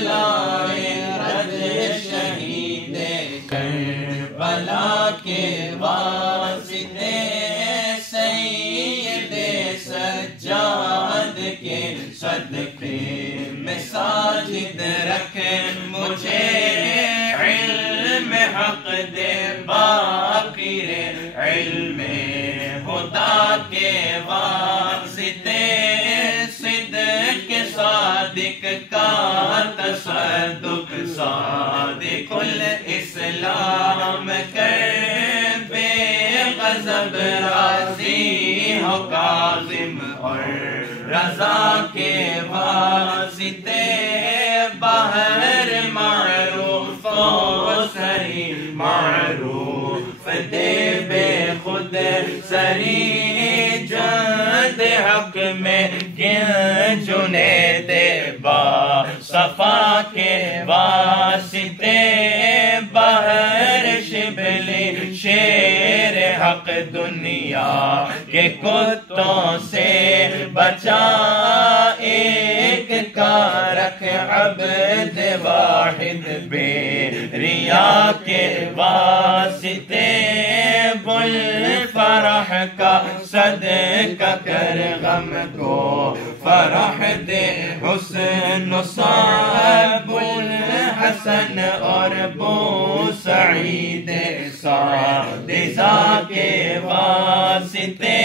لائے رج شہید کربلا کے واسطے سید سجاد کے صدقے میں ساجد رکھ مجھے علم حق دے باقی علم خدا کے واسطے صدق صادق کا تصدق صادق الاسلام کر بے غضب راضی ہو کاظم اور رضا کے واسطے باہر معروف و سری معروف دے بے خود سری جند حق میں جنید با صفا کے واسطے باہر شبلی شیر حق دنیا کے کتوں سے بچا ایک کا رکھ عبد واحد بے ریا کے واسطے بل فرح کا صدقہ کر غم کو فرح دے حسن صاحب الحسن اور بو سعید سعد کے واسطے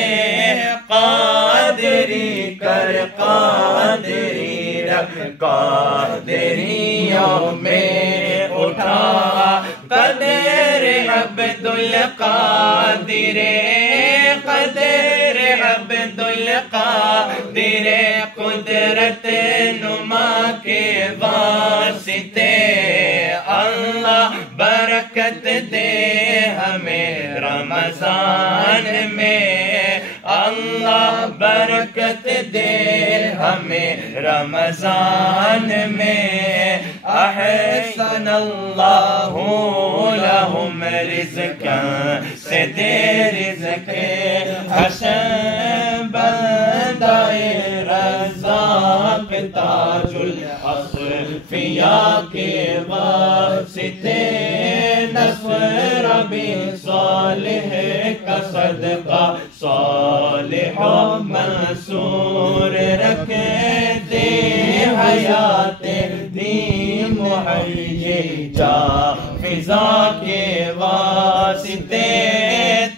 قادری کر قادری رکھ قادریوں میں اٹھا قدر عبد القادر قدر عبد القادر قدرت نما کے واسطے اللہ برکت دے ہمیں رمضان میں اللہ برکت دے ہمیں رمضان میں احسن اللہ لہم رزقا سے دے رزق حسن بندہ رزاق تاج الاصفیاء کے واسطے نصر بھی صالح کا صدقہ صالح و منصور رکھے دے حیات دین محیی جا فضا کے واسطے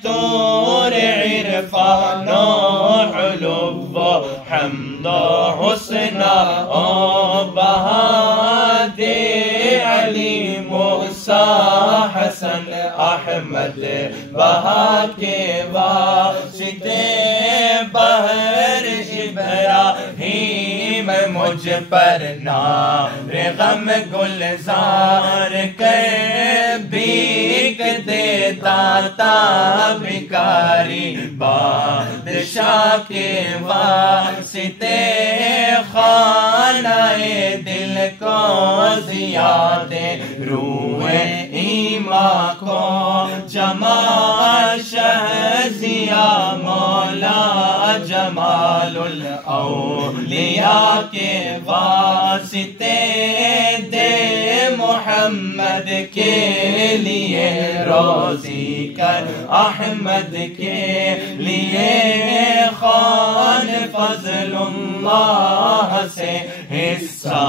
طور عرفان و علو و حمد و حسن و بہا دے علی موسیٰ حسن احمد بہا کے واسطے بہر ابراہیم مجھ پر نار غم گلزار کر بھیک دے داتا بھکاری بادشاہ کے واسطے خانہ دل کو زیاد روح ایمان کو جمال شہزیا مولا جمال الاولیاء کے واسطے دے محمد کے لیے روزی کر احمد کے لیے خان فضل اللہ سے حصہ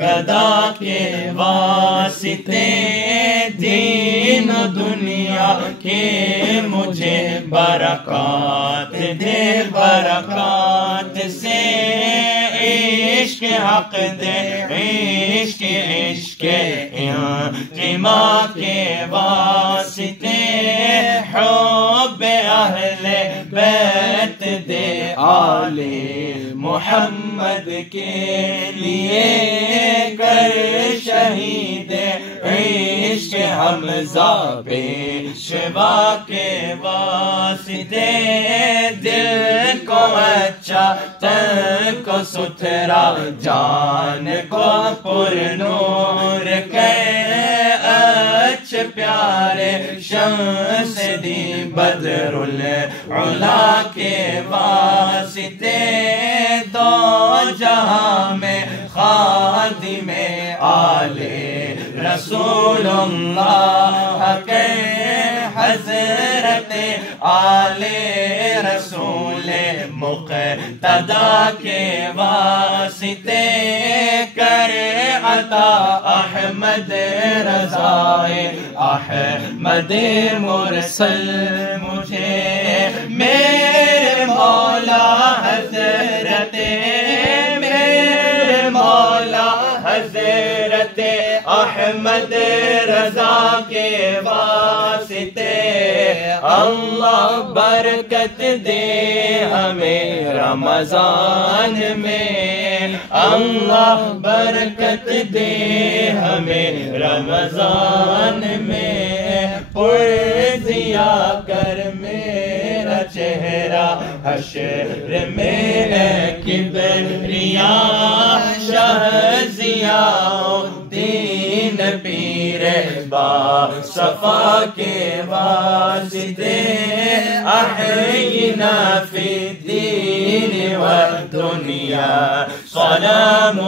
گدا کے واسطے دین و دنیا کے مجھے برکات دے برکات سے عشق حق دے عشق عشق انتما کے واسطے حب اہل بیت دے آل محمد کے لیے کر شہید عشق حمزہ پیشوا کے واسطے دل کو اچھا تن کو ستھرا جان کو پر نور اچھے پیارے شمس دی بدر العلا کے واسطے دو جہاں میں خادم آل رسول اللہ کے حضرت آل رسول مقتدی کے واسطے کر عطا احمد رضا احمد مرسل مجھے میرے مولا حضرت میرے مولا حضرت احمد رضا کے واسطے اللہ برکت دے ہمیں رمضان میں اللہ برکت دے ہمیں رمضان میں پرزیا کر میرا چہرہ حشر میں کبریا شاہ ضیاء الدین پیر با صفا کے واسطے احینا فی الدین والدنیا سلام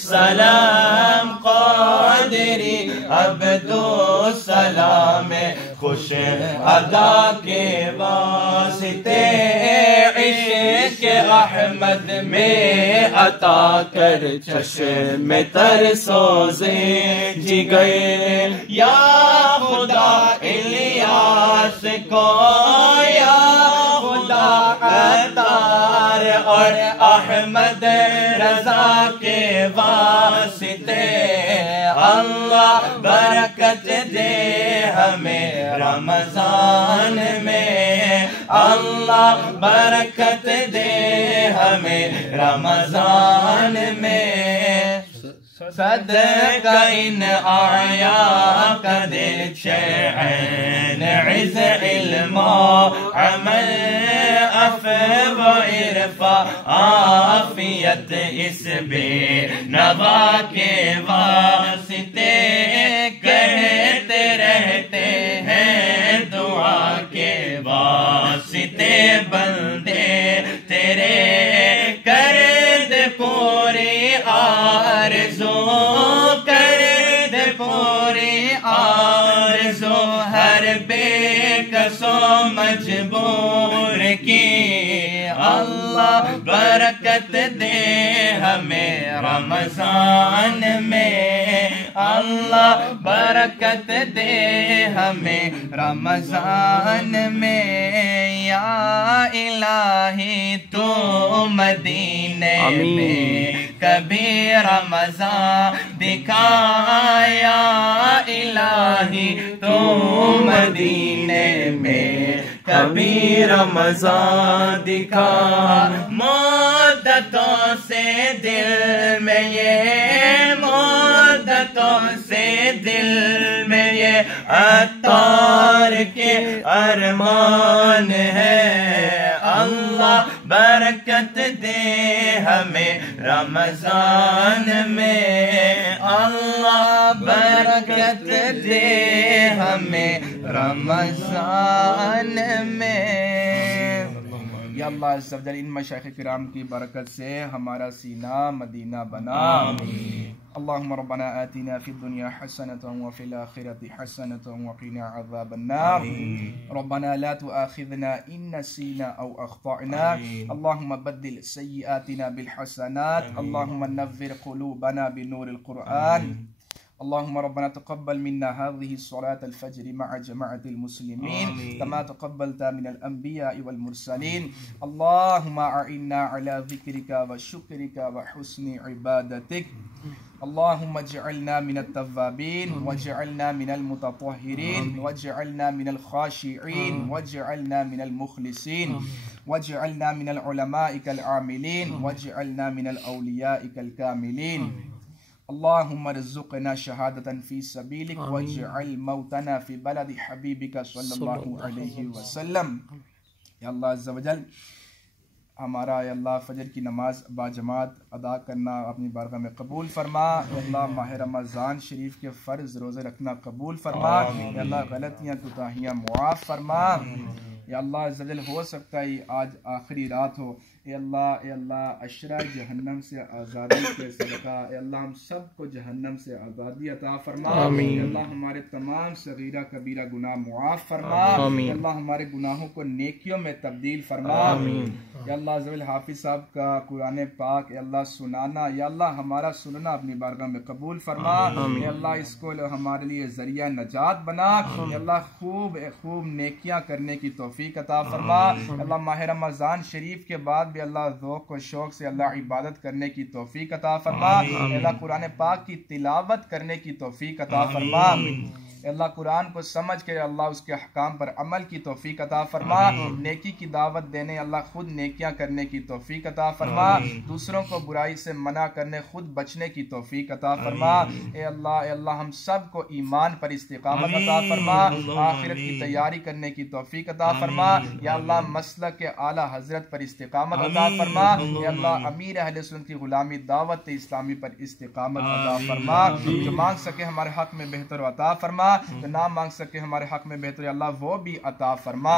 بسلام قادری عبدالسلام خوش ادا کے واسطے عشق احمد میں عطا کر چشم تر سوزے جگر یا خدا الیاس کو یا خدا عطار اور احمد رضا کے واسطے اللہ برکت دے ہمیں رمضان میں اللہ برکت دے ہمیں رمضان میں صدقہ ان آیا قدر شعین عز علم عمل افو عرفا عافیت اس بے نوا کے واسطے کہتے رہتے ہیں دعا کے واسطے بندے تیرے کر دے پوری آرزو کر دے پوری آرزو ہر بے کسو مجبور کی اللہ برکت دے ہمیں رمضان میں اللہ برکت دے ہمیں رمضان میں یا الہی تو مدینے میں کبھی رمضان دکھا یا الہی تو مدینے میں کبھی رمضان دکھا مدتوں سے دل میں یہ مدتوں سے دل میں یہ عطار کے ارمان ہے اللہ برکت دے ہمیں رمضان میں اللہ برکت دے ہمیں رمضان میں یا اللہ عز و جل ان مشائخ کرام کی برکت سے ہمارا سینہ مدینہ بنا اللهم ربنا آتنا في الدنيا حسنة وفي الآخرة حسنة وقنا عذاب النار ربنا لا تؤاخذنا إن نسينا أو أخطأنا اللهم بدل سيئاتنا بالحسنات اللهم نذر قلوبنا بنور القرآن اللهم ربنا تقبل منا هذه الصلاة الفجر مع جماعة المسلمين كما تقبلت من الأنبياء والمرسلين اللهم أعنا على ذكرك وشكرك وحسن عبادتك اللهم اجعلنا من التوابين واجعلنا من المتطهرين واجعلنا من الخاشعين واجعلنا من المخلصين واجعلنا من العلماء العاملين واجعلنا من الأولياء الكاملين اللهم ارزقنا شهادة في سبيلك واجعل موتنا في بلد حبيبك صلى الله عليه وسلم یا اللہ عز و جل ہمارا یا اللہ فجر کی نماز باجماعت ادا کرنا اپنی بارگاہ میں قبول فرما یا اللہ ماہ رمضان شریف کے فرض روزے رکھنا قبول فرما یا اللہ غلطیاں کوتاہیاں معاف فرما یا اللہ عز و جل ہو سکتا ہے آج آخری رات ہو اے اللہ عشرہ جہنم سے آزادی کے صدقہ اے اللہ ہم سب کو جہنم سے آزادی عطا فرما، اے اللہ ہمارے تمام صغیرہ کبیرہ گناہ معاف فرما، اے اللہ ہمارے گناہوں کو نیکیوں میں تبدیل فرما، یا اللہ عز و جل حافظ صاحب کا قرآن پاک اے اللہ سنانا، یا اللہ ہمارا سننا اپنی بارگاہ میں قبول فرما، اے اللہ اس کو ہمارے لیے ذریعہ نجات بنا، اے اللہ خوب نیکیاں کرنے کی توفیق عطا فرما، اللہ ماہ رمضان شریف کے بعد بھی اللہ ذوق و شوق سے اللہ عبادت کرنے کی توفیق عطا فرما، اے اللہ قرآن پاک کی تلاوت کرنے کی توفیق عطا فرما، اے اللہ قرآن کو سمجھ کے اللہ اس کے احکام پر عمل کی توفیق عطا فرما، نیکی کی دعوت دینے اللہ خود نیکیاں کرنے کی توفیق عطا فرما، دوسروں کو برائی سے منع کرنے خود بچنے کی توفیق عطا فرما، اے اللہ ہم سب کو ایمان پر استقامت عطا فرما، آخرت کی تیاری کرنے کی توفیق عطا فرما، یا اللہ مسلک کے اعلیٰ حضرت پر استقامت عطا فرما، اے اللہ امیر اہل سنت کی غلامی دعوت اسلامی پر استقامت عطا فرما، جو مانگ سکے ہمارے حق میں بہتر عطا فرما، جو نہ مانگ سکے ہمارے حق میں بہتر اللہ وہ بھی عطا فرما،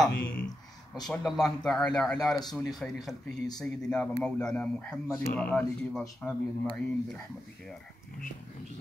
وصلی اللہ تعالی علی رسول خیر خلقہ سیدنا و مولانا محمد و آلہ و اصحابہ اجمعین برحمتک یا ارحم۔